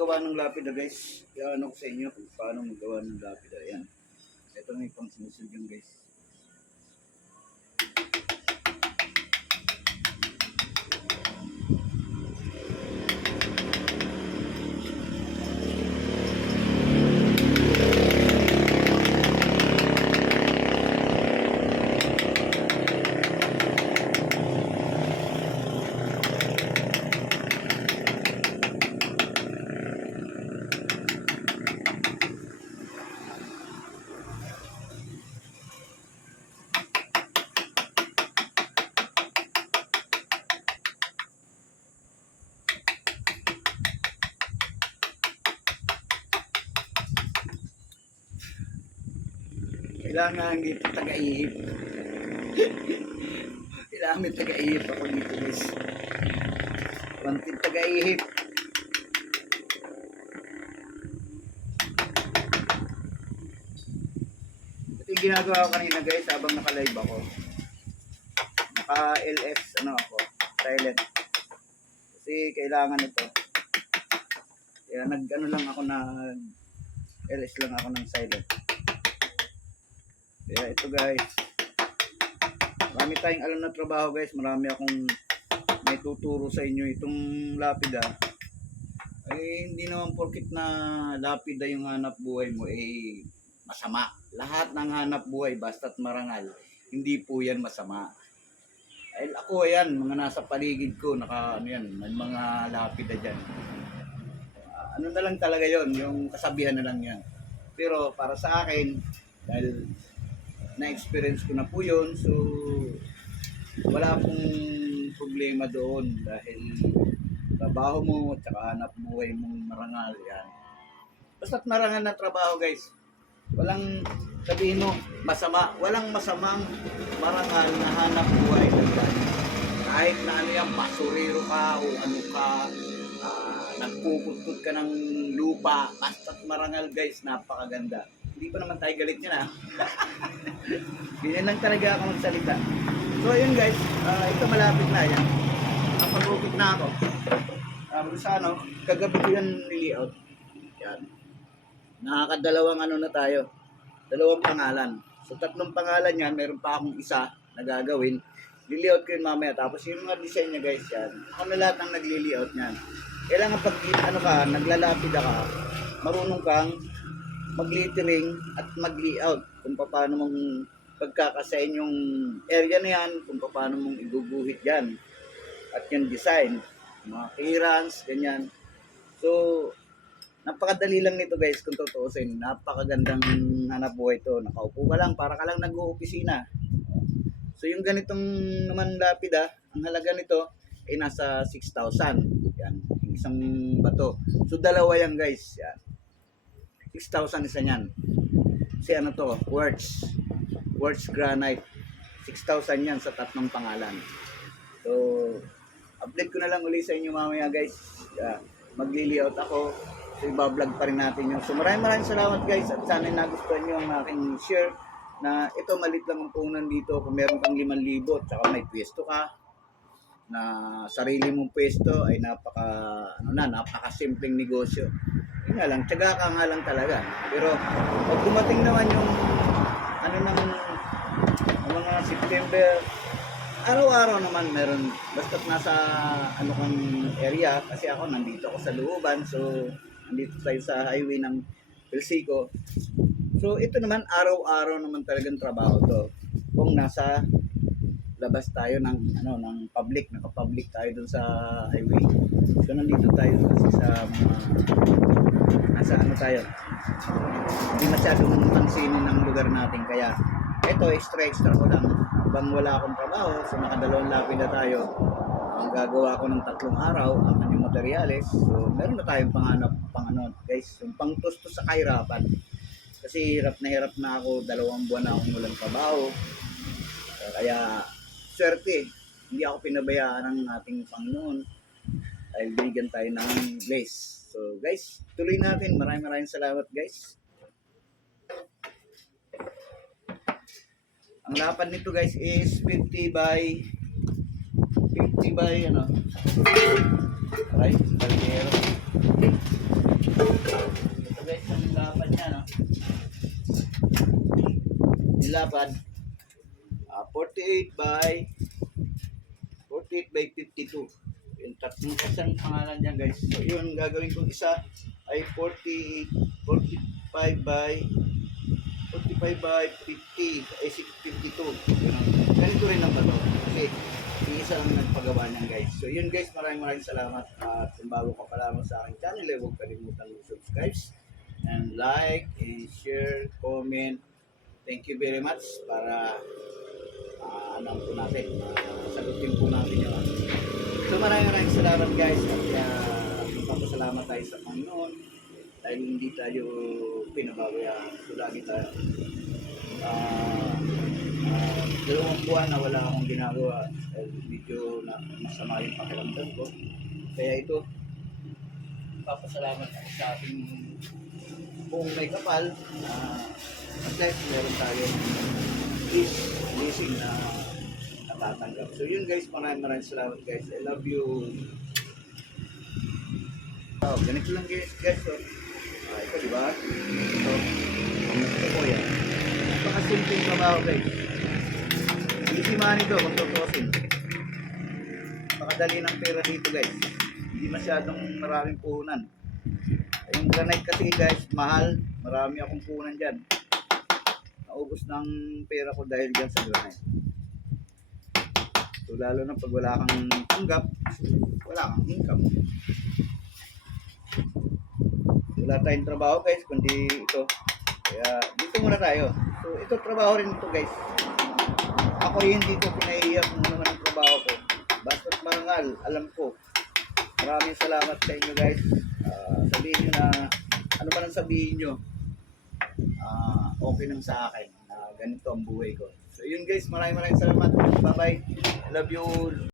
maggawa ng lapida guys. Yan ako sa inyo kung paano maggawa ng lapida. Yan. Ito may pang sinusunod guys. Kailangan dito taga-ihip. Kailangan may taga-ihip ako dito guys. Wanted taga-ihip. Ito yung ginagawa ko kanina guys habang naka-live ako. Naka-LS ano ako, silent. Kasi kailangan ito. Kaya nag-ano lang ako na LS lang ako ng silent. Kaya ito guys. Marami tayong alam na trabaho guys. Marami akong may tuturo sa inyo itong lapida. Ay hindi naman porkit na lapida yung hanap buhay mo eh masama. Lahat ng hanap buhay basta't marangal, hindi po yan masama. Ay ako yan, mga nasa paligid ko, naka ano yan, may mga lapida dyan. Ano na lang talaga yon yung kasabihan na lang yan. Pero para sa akin, dahil na-experience ko na po yun. So, wala akong problema doon dahil trabaho mo at saka hanap buhay mong marangal yan. Basta't marangal na trabaho guys. Walang sabihin mo masama. Walang masamang marangal na hanap buhay. Kahit na ano yan, basurero ka o ano ka, ah, nagpupuntod ka ng lupa, basta't marangal guys, napakaganda. Hindi pa naman tayo galit yan ah. Ganyan lang talaga ako magsalita. So yun guys, ah, ito malapit na yan. Napag-upit na ako. Um, sa ano, kagabi ko yan nili-out. Yan. Nakakadalawang ano na tayo. Dalawang pangalan. So tatlong pangalan yan, meron pa akong isa na gagawin. Lili-out ko yun mamaya. Tapos yung mga design niya guys yan. Ako na lahat ng nagli-layout niyan. Kailangan pag ano ka, naglalapida ka, marunong kang mag-littering at mag-layout kung paano mong pagkakasayin yung area na yan, kung paano mong iguguhit yan. At yung design, mga clearance, ganyan. So, napakadali lang nito guys kung tutuusin. Napakagandang hanap buhay to. Nakaupo ka lang, para ka lang nag-uopisina. So, yung ganitong naman lapida, ang halaga nito ay nasa 6,000. Yan, isang bato. So, dalawa yan guys. Yan. 6,000 isa niyan. Kasi ano to, quartz. Quartz granite. 6,000 yan sa tatlong pangalan. So, update ko na lang uli sa inyo mamaya guys. Yeah, magli-layout ako. So, ibablog pa rin natin yun. So, maraming maraming salamat guys. At sana nagustuhan nyo ang aking share na ito malit lang ang punan dito. Kung meron kang 5,000 at saka may pwesto ka na sarili mong pwesto ay napaka ano na napaka simpleng negosyo. Nga lang, tiyaga ka nga lang talaga. Pero pag dumating naman yung ano ng mga September, araw-araw naman meron basta't nasa ano kang area kasi ako nandito ako sa looban so nandito tayo sa highway ng Pelsico. So ito naman araw-araw naman talagang trabaho to. Kung nasa labas tayo ng ano ng public, naka-public tayo dun sa highway. So nandito tayo kasi sa mga tayo. Hindi masyadong pansinin ng lugar natin kaya ito extra extra ko lang. Habang wala akong trabaho, so nakadalawang lapida tayo. Ang gagawa ko ng tatlong araw, ang kanyang materyales. So meron na tayong panghanap pang ano, guys, yung pangtustos sa kahirapan. Kasi hirap na hirap na ako, dalawang buwan na akong walang trabaho. Kaya swerte, hindi ako pinabayaan ng ating Panginoon dahil vegan tayo ng glaze. So guys, tuloy natin. Maraming maraming salamat guys. Ang lapad nito guys is 50 by 50 by ano. Right, balero. Ito guys, ang lapad niya no. Nilapad. Uh, 48 by 48 by 52. Tatlong isang pangalan dyan guys. So yun, gagawin kong isa ay 40, 45 by 45 by 50, ay 52. Yun ang, ganito rin ang bato. Kasi isa lang nagpagawa niyan guys. So yun guys, maraming maraming salamat. At kung bago ka pa lamang sa aking channel, eh, huwag kalimutan mag-subscribe and like and share, comment. Thank you very much para uh, anong po natin, uh, sagutin po natin yung ano. So maraming maraming salamat guys at uh, magpapasalamat tayo sa Panginoon dahil hindi tayo pinababayaan. So lagi tayo ah ah, dalawang buwan na wala akong ginagawa dahil medyo na, masama yung pakiramdam ko. Kaya ito, papasalamat ako sa ating buong may kapal na at least meron tayong blessing na natatanggap. So yun guys, maraming maraming salamat guys. I love you. Oh, ganito lang guys, guys. So, ah, ito, di ba? So, ito po yan. Napakasimpleng trabaho guys. Easy money to, kung tutusin. Pakadali ng pera dito guys. Hindi masyadong maraming puhunan. Yung granite kasi guys, mahal. Marami akong puhunan dyan. Naubos ng pera ko dahil dyan sa granite. So lalo na pag wala kang tanggap, wala kang income. Wala tayong trabaho guys, kundi ito. Kaya dito muna tayo. So ito trabaho rin ito guys. Ako hindi ko pinahihiyak kung ano ang trabaho ko. Basta't marangal, alam ko. Maraming salamat sa inyo guys. Ah, sabihin nyo na ano man ang sabihin nyo. ah, okay lang sa akin. na ganito ang buhay ko. So yun guys, maraming maraming salamat. Bye bye. Love you.